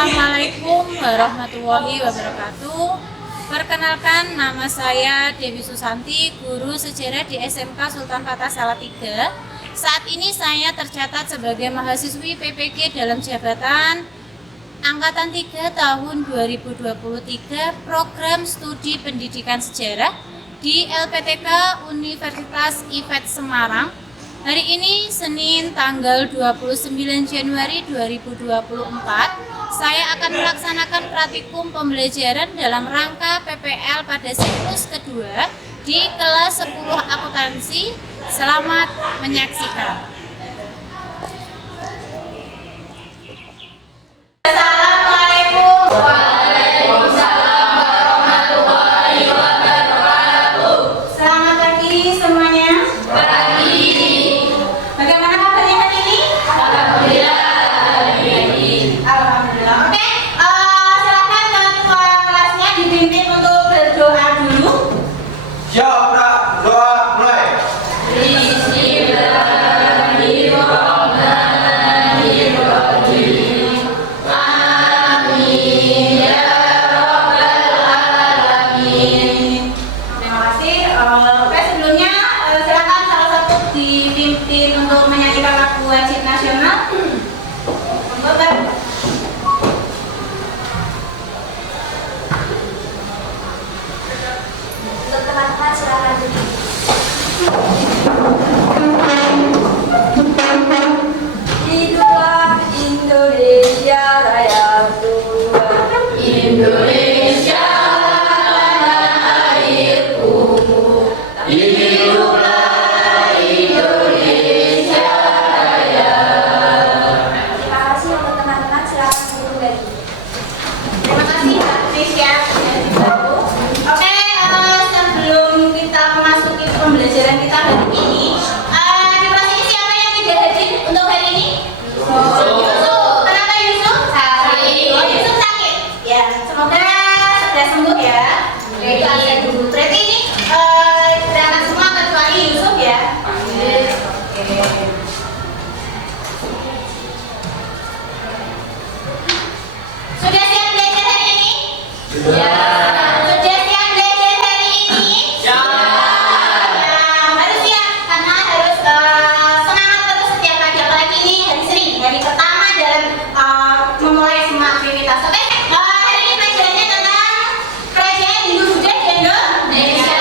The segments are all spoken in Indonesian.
Assalamualaikum warahmatullahi wabarakatuh. Perkenalkan, nama saya Dewi Susanti, guru sejarah di SMK Sultan Fatah Salatiga. Saat ini saya tercatat sebagai mahasiswi PPG dalam jabatan Angkatan 3 tahun 2023 Program Studi Pendidikan Sejarah di LPTK Universitas IFET Semarang. Hari ini Senin tanggal 29 Januari 2024, saya akan melaksanakan praktikum pembelajaran dalam rangka PPL pada siklus kedua di kelas 10 akuntansi. Selamat menyaksikan. Assalamualaikum. Waalaikumsalam warahmatullahi wabarakatuh. Selamat pagi semuanya. Bagaimana kabarnya hari ini? Alhamdulillah. Alhamdulillah. Oke, silakan ketua kelasnya dipimpin untuk berdoa dulu. Siap, Kak. Doa mulai. Bismillahirrahmanirrahim. Amin ya rabbal alamin. Terima kasih. Oke, sebelumnya silakan salah satu dipimpin untuk menyanyikan lagu wajib nasional. Monggo, Mbak. Untuk teman-teman silakan duduk. Hiduplah Indonesia Raya tua. Indonesia tanah airku. Hiduplah Indonesia Raya. Terima kasih untuk teman-teman silakan duduk lagi. Terima kasih Mbak Trisya. Oke, sebelum kita memasuki pembelajaran kita hari ini, di kelas ini siapa yang tidak hadir untuk hari ini? Yusuf. Kenapa Yusuf? Sakit. Oh, Yusuf sakit. Ya, semoga sudah sembuh ya. Itu ada dulu. Berarti ini berangkat semua kecuali Yusuf ya. Oke. Sudah siap belajar hari ini? Ya. Sudah siap belajar hari ini? Ya. Harus siap karena harus semangat terus setiap pagi. Apalagi ini hari Senin, hari pertama dalam memulai semua aktivitas. Oke? Hari ini pelajarannya tentang kerajaan Hindu Buddha di Indonesia.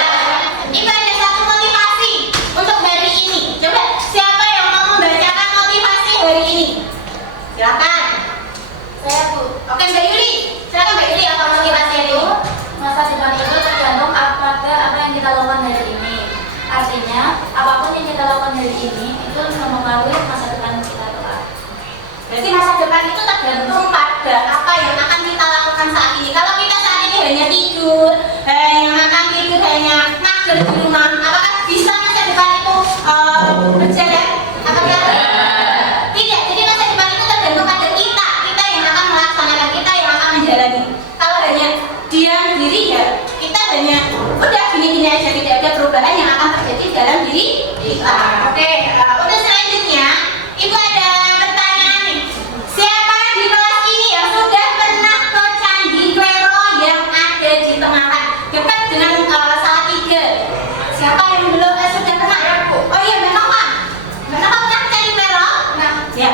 Itu ada satu motivasi untuk hari ini. Coba siapa yang mau membacakan motivasi hari ini? Silakan. Saya Bu. Oke, Mbak Yuli. Silakan Mbak Yuli, apa motivasi hari ini? Masa depan itu tergantung pada apa yang kita lakukan hari ini. Artinya, apapun yang kita lakukan hari ini itu mempengaruhi masa depan kita kelak. Berarti masa depan itu tergantung pada apa yang akan kita lakukan saat ini. Kalau kita saat ini hanya tidur, hanya makan tidur, hanya mager di rumah, apakah bisa masa depan itu berjalan? Apakah tidak? Jadi masa depan itu tergantung pada kita yang akan melaksanakan, kita yang akan menjalani. Kalau hanya diam diri ya, kita hanya udah gini-gini aja, tidak ada perubahan yang akan terjadi dalam diri kita. Oke, untuk selanjutnya, Ibu ada pertanyaan nih. Siapa di kelas ini yang sudah pernah ke Candi Klero yang ada di Temahan dekat dengan Salatiga? Siapa yang belum sudah pernah? Oh iya, Mbak Nova. Mbak Nova pernah ke Candi Klero? Nah, ya.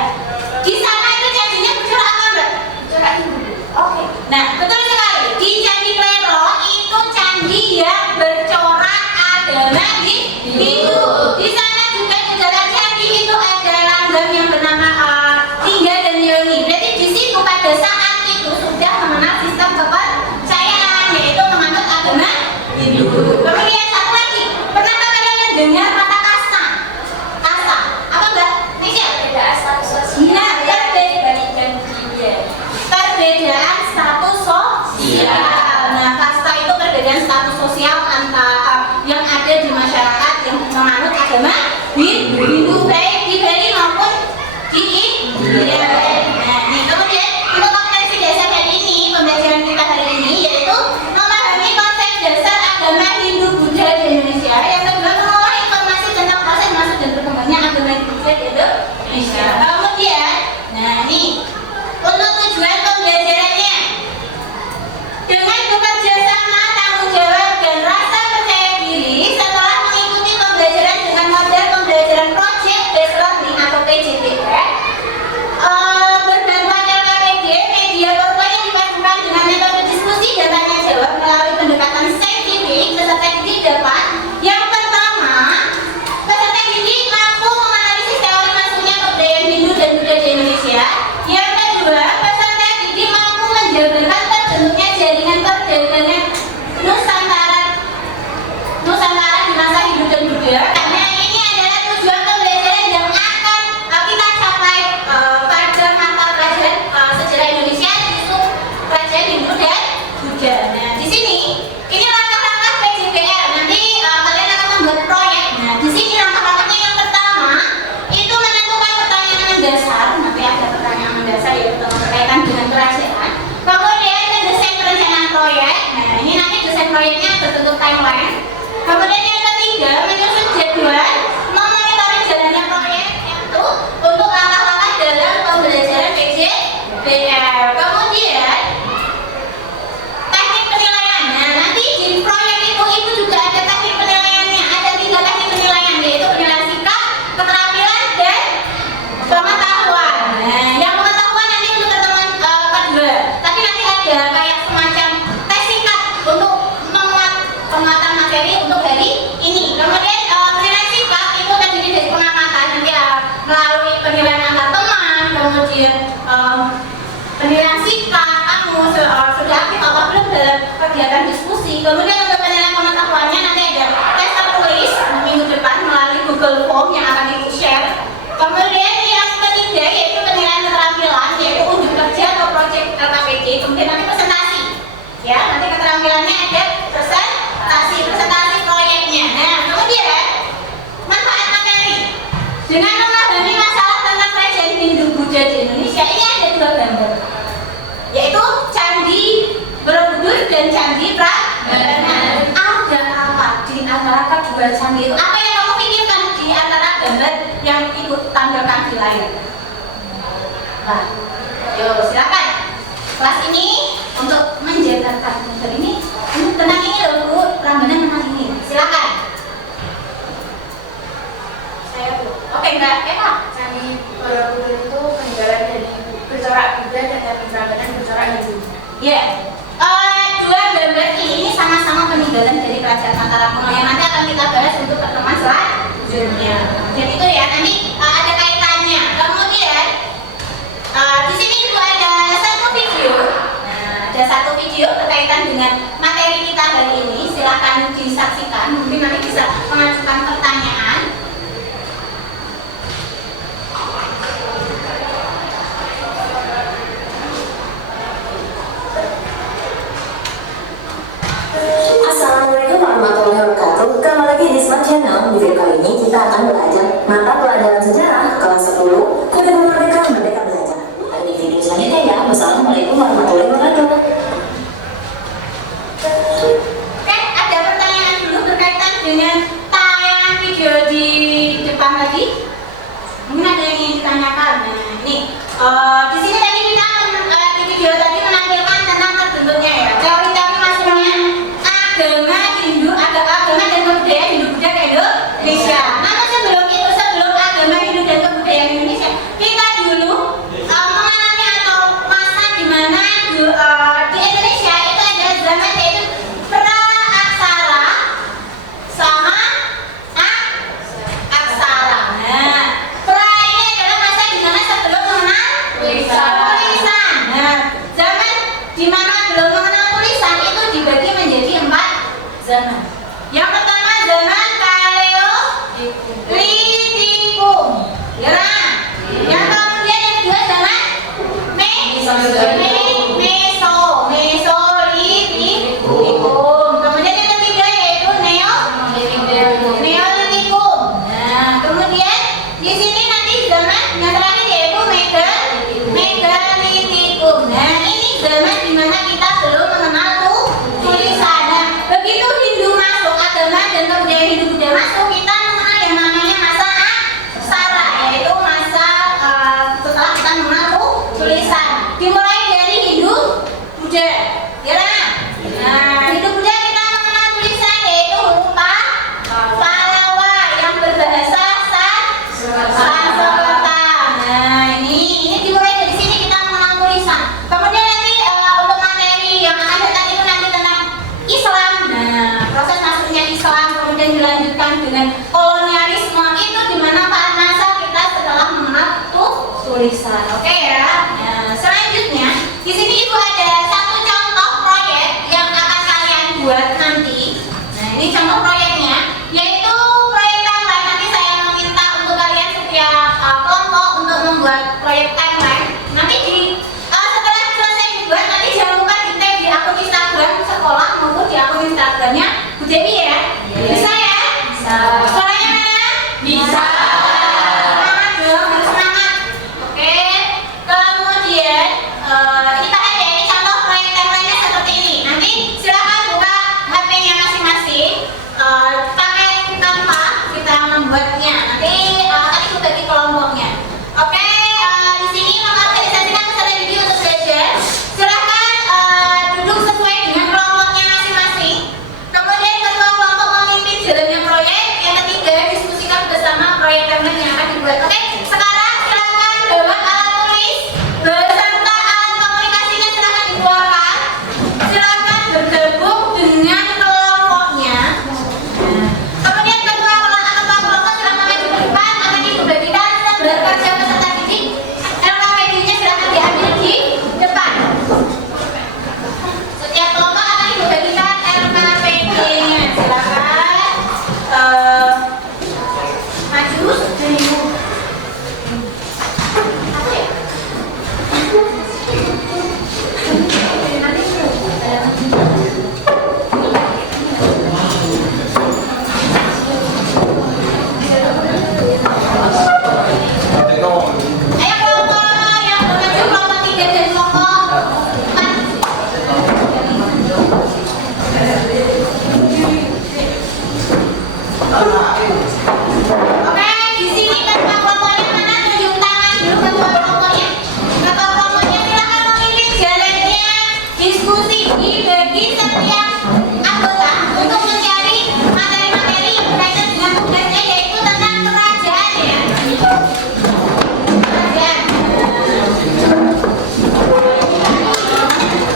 Di sana itu candinya bercorak apa, Mbak? Corak Hindu. Oke. Nah, betul sekali. Di Candi Klero itu candi yang bercorak agama Hindu. Di sana juga di dalam candi itu ada langgam yang bernama Tingga dan Yoni. Berarti di situ pada saat itu sudah mengenal sistem kepercayaan, yaitu menganut agama Hindu. Kemudian satu lagi, pernahkah kalian mendengar kata kasta? Kasta, apa Mbak? Nisha? Perbedaan status sosial Nah, yang dibandingkan budaya. Perbedaan status sosial. Nah, kasta itu perbedaan status sosial antara yang ada di masyarakat yang menganut agama Hindu, baik di Bali maupun di India. Nah, nih kemudian untuk kompetensi dasar hari ini, pembelajaran kita hari ini yaitu memahami konsep dasar agama Hindu Buddha di Indonesia. Yang kedua, mengolah informasi tentang proses masuk dan berkembangnya agama Hindu Buddha di Indonesia. Kemudian, nah nih untuk tujuan pembelajaran kemudian penilaian sikap, kamu sudah aktif apa belum dalam kegiatan diskusi. Kemudian untuk penilaian pengetahuannya nanti ada tes tertulis minggu depan melalui Google Form yang akan ibu share. Kemudian yang ketiga yaitu penilaian keterampilan, yaitu unjuk kerja atau proyek LKPD. Kemudian nanti presentasi, ya nanti keterampilannya ada presentasi proyeknya. Nah kemudian manfaat materi dengan memahami masalah tentang kerajaan Hindu Buddha di Indonesia ini ada 2 gambar, yaitu Candi Borobudur dan Candi Prambanan. Ada apa di antara kedua candi itu? Apa yang kamu pikirkan di antara gambar yang ibu tampilkan di layar? Nah, yuk silakan. Kelas ini untuk menjabarkan gambar ini tentang ini loh Bu, Prambanan tentang ini. Silakan. Saya Bu. Oke enggak, Eva. Candi Borobudur itu peninggalan dari bercorak Buddha dan Candi Prambanan bercorak Hindu. Ya, dua gambar ini sama-sama peninggalan dari kerajaan Mataram kuno yang nanti akan kita bahas untuk pertemuan selanjutnya. Dan itu ya nanti ada kaitannya. Kemudian di sini juga ada satu video. Nah, ada satu video berkaitan dengan materi kita hari ini. Silakan disaksikan. Mungkin nanti bisa mengajukan pertanyaan. Assalamualaikum warahmatullahi wabarakatuh. Kembali lagi di Smart Channel. Di video kali ini kita akan belajar mata pelajaran sejarah kelas 10 Kode Merdeka Merdeka Belajar. Dan di video selanjutnya ya. Wassalamualaikum warahmatullahi wabarakatuh. Oke, ada pertanyaan dulu berkaitan dengan tayangan video di depan tadi. Mungkin ada yang ingin ditanyakan. Nah, ini di sini tadi kita di video tadi menampilkan tentang terbentuknya ya teori-teori masuknya agama Hindu, agama dan kebudayaan Hindu Buddha ke Indonesia. Namun sebelum itu, sebelum agama Hindu dan kebudayaan Indonesia, kita dulu mengalami atau masa di mana di Indonesia itu ada zaman yaitu pra-aksara sama aksara. Nah, pra ini adalah masa di mana sebelum mengenal tulisan. Nah, zaman di mana belum mengenal tulisan itu dibagi menjadi 4 zaman. Yang pertama zaman Paleolitikum, ya. Yang kemudian yang kedua zaman Mesolitikum. Kemudian yang ketiga yaitu Neolitikum. Nah, kemudian di sini nanti zaman yang terakhir yaitu Megalitikum. Nah, ini zaman di mana kita belum mengenal tulisan. Nah, begitu Hindu masuk, agama dan kebudayaan Hindu Buddha masuk, kita mengenal yang namanya masa aksara, yaitu masa setelah kita mengenal tulisan. Dimulai dari Hindu Buddha, ya. Nah, Hindu Buddha kita mengenal tulisan yaitu huruf Pallava yang berbahasa Sanskerta. Nah, ini dimulai dari sini kita mengenal tulisan. Kemudian nanti untuk materi yang akan datang itu nanti tentang Islam. Nah, proses masuknya Islam kemudian dilanjutkan dengan kolonialisme itu di mana masa kita setelah mengenal tulisan. Oke ya. Nah, selanjutnya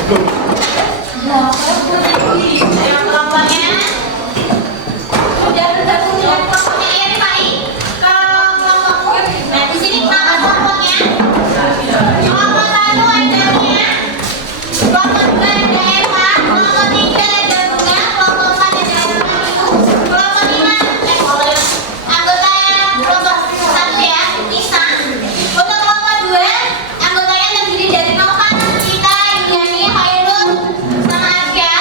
Ayo kelompoknya sudah bergabung dengan kelompoknya ya nih Pak I. Ke kelompokku. Nah di sini nama kelompoknya. Kelompok 1 ada Nia, kelompok 2 ada Eva, kelompok 3 ada Bunga, kelompok 4 ada Ayu, kelompok 5 anggota kelompok 1 ya Nisa. Untuk kelompok 2 anggotanya terdiri dari Novan, Cita, Yuni, Hairul, sama Arya.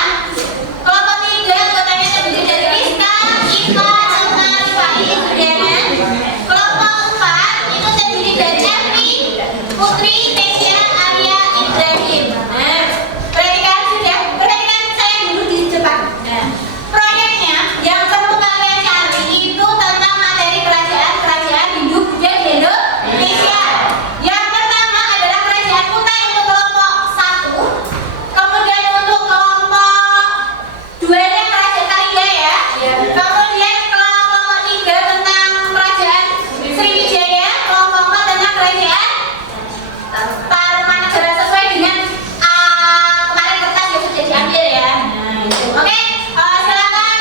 Kelompok 3 anggotanya terdiri dari Rizka, Iva, sama Rifai, Diana. Kelompok 4 itu terdiri dari Evi, Putri, Tesya, Arya, Ibrahim. Nah, perhatikan saya dulu di depan. Nah, proyeknya yang perlu kalian cari itu tentang materi kerajaan Hindu dan Indonesia. Yang pertama adalah kerajaan Kutai untuk kelompok 1. Kemudian untuk kelompok 2 nya kerajaan Kalinga ya. Kemudian kelompok 3 tentang kerajaan Sriwijaya, kelompok 4 tentang kerajaan Tarumanegara sesuai dengan kemarin kertas yang sudah diambil ya. Nah, itu. Oke, silakan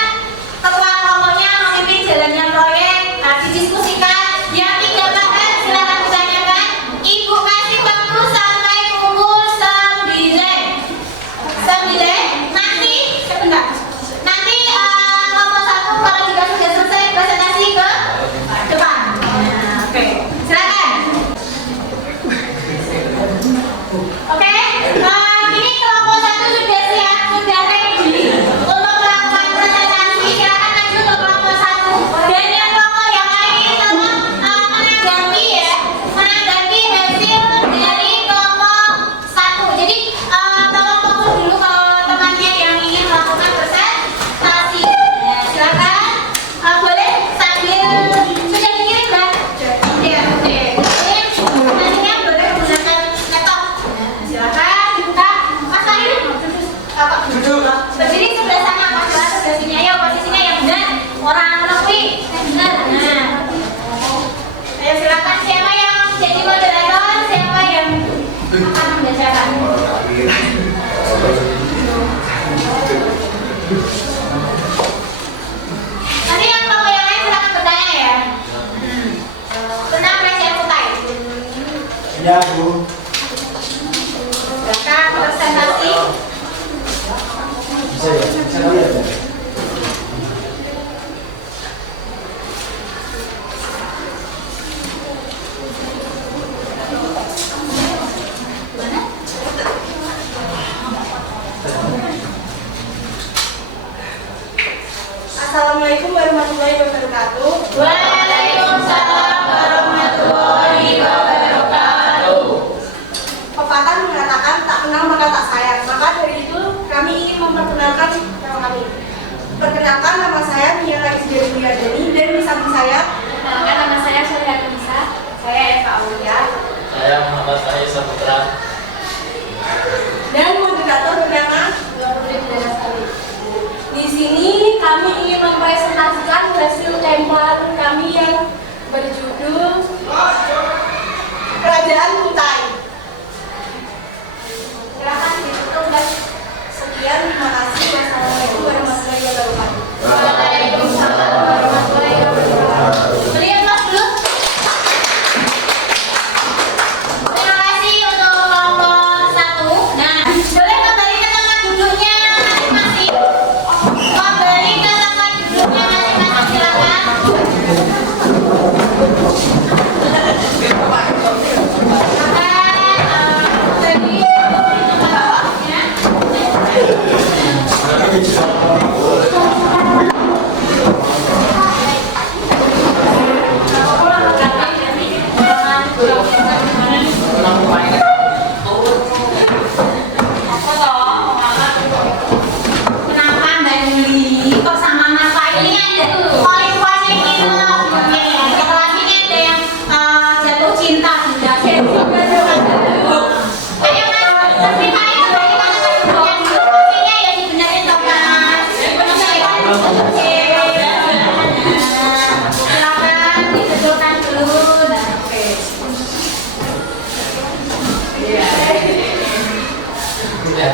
ketua kelompoknya memimpin jalannya proyek. Didiskusikan. Yang tidak paham silakan ditanyakan. Ibu kasih waktu sampai pukul 9. Nanti sebentar. Nanti kelompok 1 kalau jika sudah selesai presentasi ke depan. Nah, oke, silakan. Oke, ini kelompok 1 sudah siap, sudah ready untuk melakukan presentasi. Silakan maju ke kelompok 1. Dan yang kelompok yang lain tolong menanggapi ya, menanggapi hasil dari kelompok 1. Jadi tolong fokus dulu ke temannya yang ingin melakukan presentasi. Ya, silakan. Boleh sambil sudah dikirim kan? Ya, oke. Nantinya boleh menggunakan laptop. Silakan dibuka. Mas Ayu, berdiri sebelah sana, Mas Bas sebelah sini. Ayo posisinya yang benar. Orang lebih benar. Nah, ayo silakan siapa yang jadi moderator, siapa yang akan membacakan. Nanti yang kelompok yang lain silakan bertanya ya. Tentang kerajaan Kutai. Ya Bu. Silakan presentasi. Bisa ya? Bisa kali ya? Assalamualaikum warahmatullahi wabarakatuh. Waalaikumsalam warahmatullahi wabarakatuh. Pepatah mengatakan tak kenal maka tak sayang. Maka dari itu kami ingin memperkenalkan nama kami. Perkenalkan, nama saya Mia Laisdari Wiyadani dan di samping saya Nama saya Surya Nisa. saya Eva Aulia Saya Muhammad Faiz Saputra. dan moderator bernama Putri Bidara Sari. Di sini kami ingin mempresentasikan hasil tempelan kami yang berjudul Kerajaan Kutai. Silakan ditutup dan sekian, terima kasih. Wassalamualaikum warahmatullahi wabarakatuh. Waalaikumsalam warahmatullahi wabarakatuh. Berikan Mas dulu. Terima kasih untuk kelompok 1. Nah, boleh kembali ke tempat duduknya masing-masing. Kembali ke tempat duduknya masing-masing, silakan. Kenapa Mbak Yuli kok sama Mas Fahri ini ada poin-poin gitu loh. Kelas ini ada yang jatuh cinta sudah. Ayo Mas, tapi Pak itu dari mana Mas duduknya dulu? Pastinya ya dibenerin toh Mas. Oke. Silakan didudukkan dulu. Nah, oke. Ya.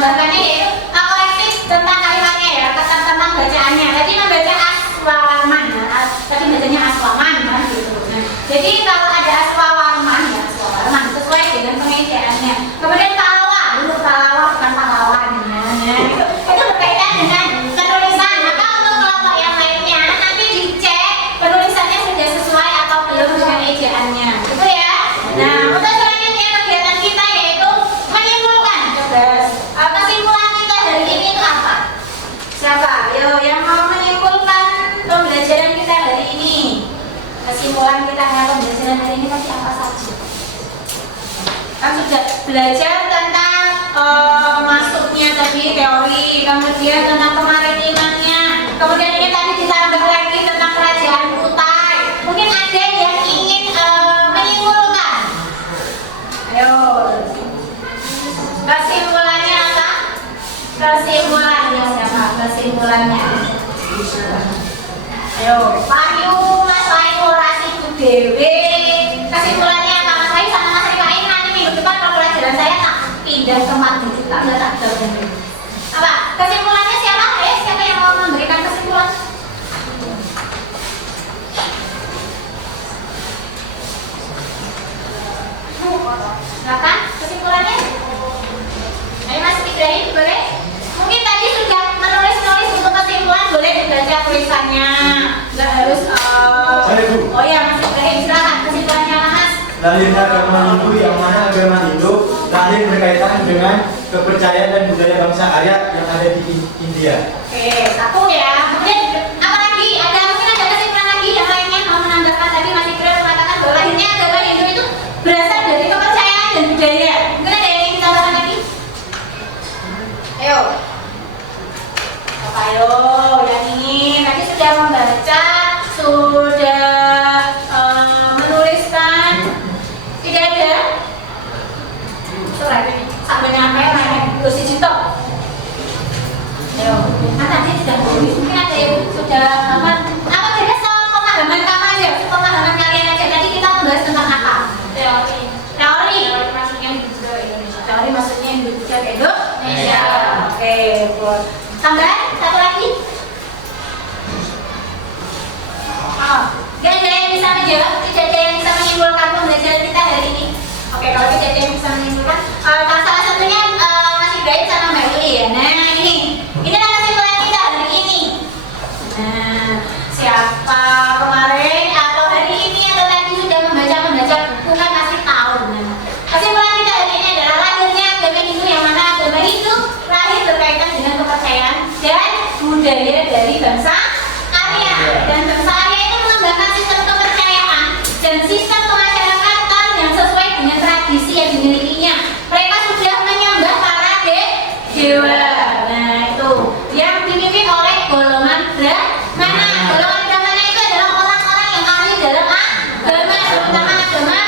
menambahkannya yaitu korektif tentang kalimatnya ya, tentang bacaannya. Tadi membaca aswaman, tadi bacanya aswaman kan gitu. Nah, jadi kalau ada aswaman ya aswaman sesuai dengan pengejaannya. Kemudian pahlawan, dulu pahlawan bukan pahlawan. Itu berkaitan dengan penulisan. Maka untuk kelompok yang lainnya nanti dicek penulisannya sudah sesuai atau belum dengan ejaannya, gitu ya. Nah, untuk selanjutnya kegiatan kita yaitu menyimpulkan. Kesimpulan kita hari ini itu apa? Siapa? Yo, yang mau menyimpulkan pembelajaran kita hari ini. Kesimpulan kita pembelajaran hari ini tadi apa saja? Kan sudah belajar tentang masuknya tadi teori, kemudian tentang kemaritimannya, kemudian ini tadi ditambah lagi tentang kerajaan Kutai. Mungkin ada yang ingin menyimpulkan. Ayo. Kesimpulannya apa? Kesimpulannya siapa? Kesimpulannya. Ayo, Wahyu, Mas Wahyu, orasi Bu Dewi. Kesimpulannya apa? Mas Wahyu sama Mas Rikain nanti minggu depan kalau pelajaran saya tak pindah ke Madrid, tak nggak jauh. Apa? Kesimpulannya siapa? Siapa yang mau memberikan kesimpulan? Silakan kesimpulannya. Ayo Mas Ibrahim, boleh? Mungkin tadi sudah menulis untuk kesimpulan, boleh dibaca tulisannya. Nggak harus. Oh ya Mas Ibrahim, silakan kesimpulannya Mas. Lahirnya agama Hindu yang mana agama Hindu lahir berkaitan dengan kepercayaan dan budaya bangsa Arya yang ada di India. Oke, satu ya. Kemudian apa lagi? Mungkin ada kesimpulan lagi yang lainnya mau menambahkan tadi Mas Ibrahim mengatakan bahwa lahirnya agama Hindu itu berasal dari kepercayaan dan budaya. Mungkin ada yang ingin ditambahkan lagi? Ayo. Ayo, yang ini tadi sudah membaca, sudah menuliskan. Tidak ada? Surat ini sampai nyampe dosis juta. Ayo, kan tadi sudah menulis. Mungkin ada yang sudah apa beda sama pemahaman kamu aja, pemahaman kalian aja. Tadi kita membahas tentang apa? Teori maksudnya juga Indonesia. Teori maksudnya juga Indonesia. Oke, buat tambahan satu lagi. Gak ada yang bisa menjawab, tidak ada yang bisa menyimpulkan pembelajaran kita hari ini. Oke, kalau tidak ada yang bisa menyimpulkan, salah satunya Mas Ibrahim sama Mbak Yuli ya. Nah ini adalah kesimpulan kita hari ini. Nah, siapa kemarin atau hari ini atau tadi sudah membaca buku kan masih tahu. Nah, kesimpulan kita hari ini adalah lahirnya agama Hindu yang mana agama Hindu lahir berkaitan dengan kepercayaan dan budaya dari bangsa Arya. Dan bangsa Arya itu mengembangkan sistem kepercayaan dan sistem kemasyarakatan yang sesuai dengan tradisi yang dimilikinya. Mereka sudah menyembah para dewa. Nah itu yang dipimpin oleh golongan Brahmana. Golongan Brahmana itu adalah orang-orang yang ahli dalam agama, terutama agama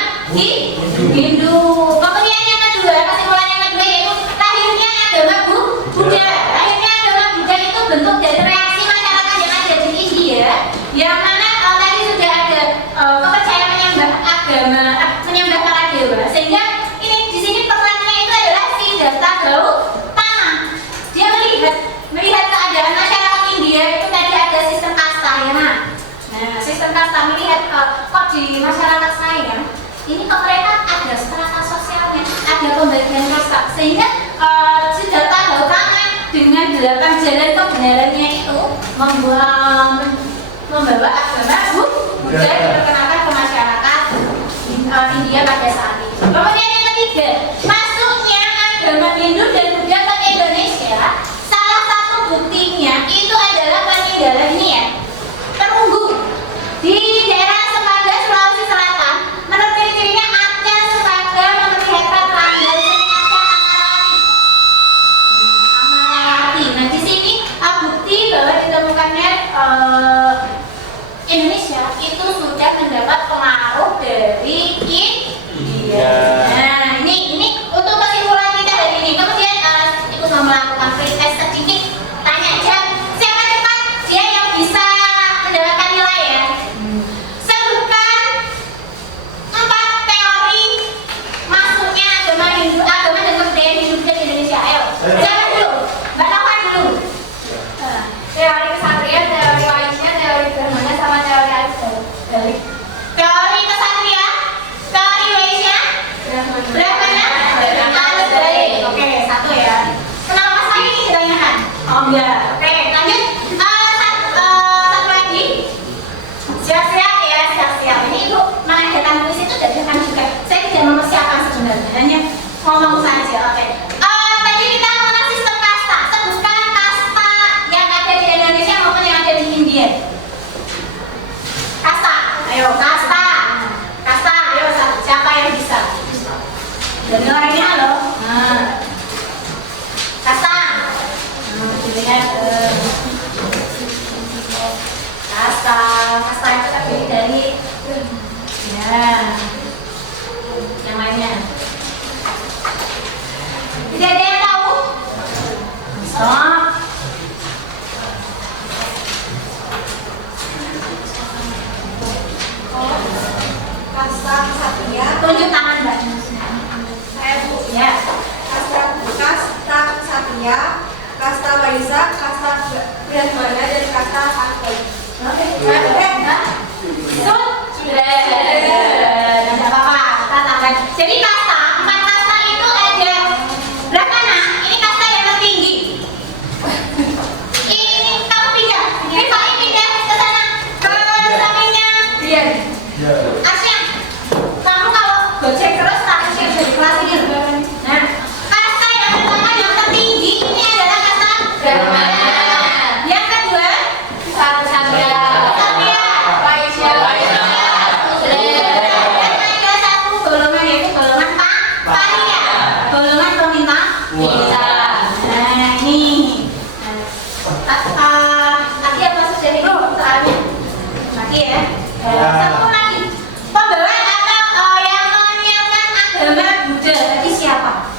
Hindu. Kemudian yang kedua, kesimpulan yang kedua yaitu lahirnya agama Buddha. Lahirnya agama Buddha itu bentuk dari reaksi masyarakat yang ada di India, yang mana tadi sudah ada kepercayaan menyembah para dewa. Sehingga ini di sini perannya itu adalah Siddhartha Gautama. Dia melihat keadaan masyarakat India itu tadi ada sistem kasta ya Nah, sistem kasta melihat kok di masyarakat saya ini kok mereka ada strata sosialnya, ada pembagian kasta, sehingga Siddhartha Gautama dengan 8 jalan kebenarannya itu membawa agama Buddha diperkenalkan ke masyarakat India pada saat itu. Kemudian yang ketiga, masuknya agama Hindu dan Buddha ke Indonesia, salah satu buktinya itu adalah peninggalan ini ya, terunggu di daerah Sepaga, Sulawesi Selatan. Menurut ciri-cirinya Aceh Sepaga memperlihatkan tanggal Amarawati. Nah di sini bukti bahwa ditemukannya Indonesia itu sudah mendapat pengaruh dari India. Nah ini untuk kesimpulan kita hari ini. Kemudian ikut melakukan pretest sedikit, tanya aja siapa cepat dia yang bisa mendapatkan nilai ya. Sebutkan 4 teori masuknya agama Hindu, agama dan kebudayaan Hindu di Indonesia. Ayo. Siapa Satria, kasta Waisak, kasta Brahmana, dan kasta Akbar. Oke, Sudah apa-apa, kita tambah. Jadi kasta, 4 kasta itu ada Brahmana, ini kasta yang tertinggi. Ini kamu pindah, Rifai pindah ke sana, ke sampingnya Dian. Asya, kamu kalau gocek terus takutnya dari kelas ini. Nah, kasta yang pertama yang tertinggi ini adalah kasta Brahmana. Yang kedua, Satria. Golongan yaitu golongan paria, golongan peminta kita. Nah ini, tadi apa saja nih soalnya? Lagi ya. Satu lagi, pembawa atau yang menyiapkan agama Buddha. Jadi siapa?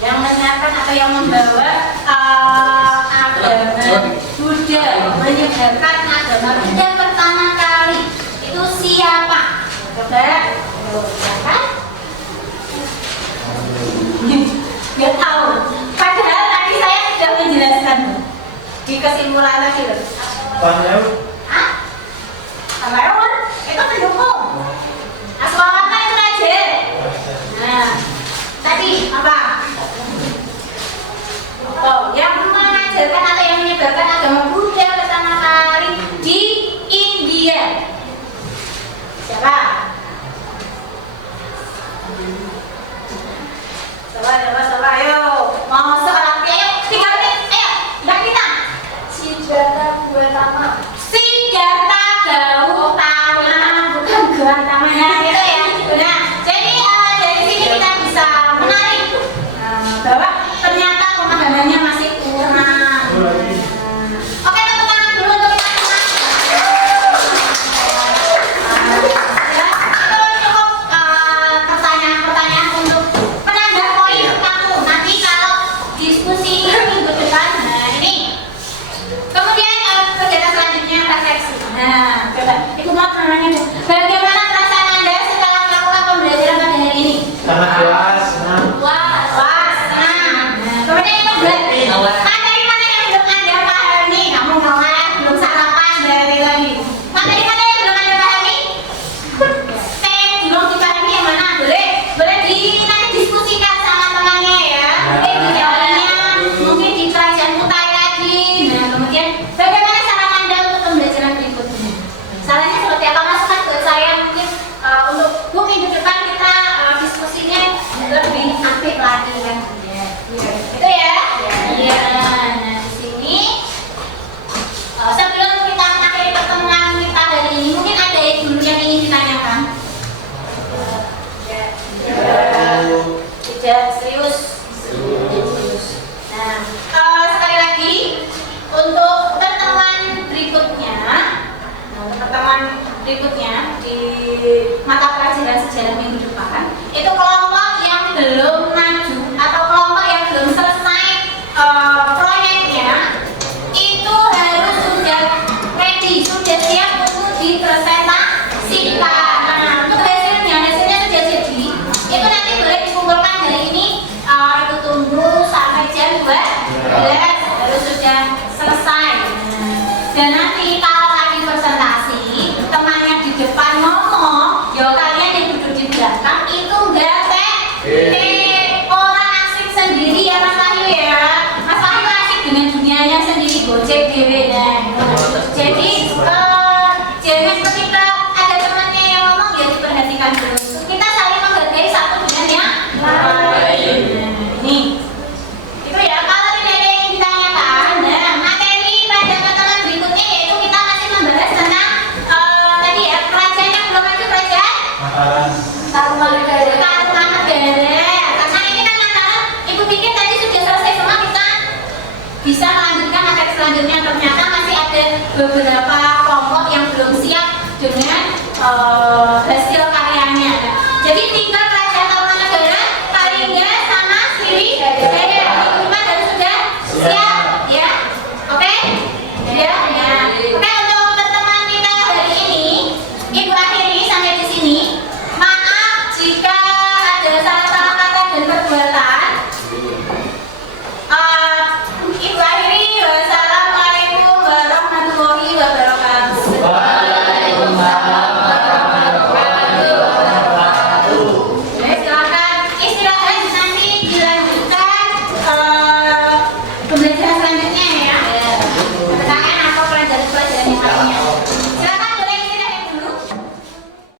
Yang menyiapkan atau yang membawa agama Buddha, menyebarkan agama Buddha pertama kali itu siapa? Coba, siapa? Nggak tahu. Padahal tadi saya sudah menjelaskan di kesimpulan tadi loh. Panel. Hah? Panel? Itu pendukung. Aswamata itu raja. Nah, tadi apa? Oh, yang mengajarkan atau yang menyebarkan agama Buddha pertama kali di India. Siapa? Coba, ayo. Mau seorang, ayo, 3 menit, ayo, Mbak Kita. Siddhartha Gautama. Siddhartha Gautama, bukan Gautama ya, gitu ya. Nah, jadi dari sini kita bisa menarik bahwa ternyata pemahamannya masih kurang. Oke, tepuk tangan dulu untuk teman-teman. Ya, itu cukup pertanyaan-pertanyaan untuk penambah poin kamu nanti kalau diskusi minggu depan. Nah ini, kemudian kegiatan selanjutnya refleksi. Nah, coba ibu mau namanya deh. Bagaimana perasaan Anda setelah melakukan pembelajaran pada hari ini? Sangat jelas. Puas. Nah, kemudian itu berarti materi mana yang belum Anda pahami? Kamu melek, belum sarapan dari lagi. Materi mana yang belum Anda pahami? Belum dipahami yang mana? Boleh nanti diskusikan sama temannya ya. Mungkin di jawabannya, mungkin di kerajaan Kutai tadi. Nah, kemudian bagaimana saran Anda untuk pembelajaran berikutnya? Sarannya seperti apa? Masukan buat saya mungkin untuk minggu depan kita diskusinya lebih aktif lagi kan? Itu ya? Iya. Nah di sini sebelum kita mengakhiri pertemuan kita hari ini, mungkin ada yang dulu yang ingin ditanyakan? Tidak serius. Nah, sekali lagi untuk pertemuan berikutnya di mata pelajaran sejarah minggu depan itu kelompok yang belum maju atau kelompok yang belum selesai proyeknya itu harus sudah ready, sudah siap untuk dipresentasikan. Nah, untuk hasilnya sudah jadi. Itu nanti boleh dikumpulkan hari ini. Itu tunggu sampai jam 12 harus sudah selesai. Dan nanti kalau lagi presentasi, temannya di depan ngomong, ya kalian yang duduk di belakang itu enggak orang asik sendiri ya Mas Wahyu ya. Mas Wahyu asik dengan dunianya sendiri, gojek dewe. Jadi jangan ketika ada temannya yang ngomong ya diperhatikan dulu. Kita saling menghargai satu dengan yang lain. Ini itu ya, kalau tidak ada yang ditanyakan. Nah, materi pada pertemuan berikutnya yaitu kita masih membahas tentang tadi ya, kerajaan yang belum maju, kerajaan Tarumanegara. Karena ini kan Mataram, ibu pikir tadi sudah selesai semua, kita bisa melanjutkan materi selanjutnya. Ternyata masih ada beberapa kelompok yang belum siap dengan hasil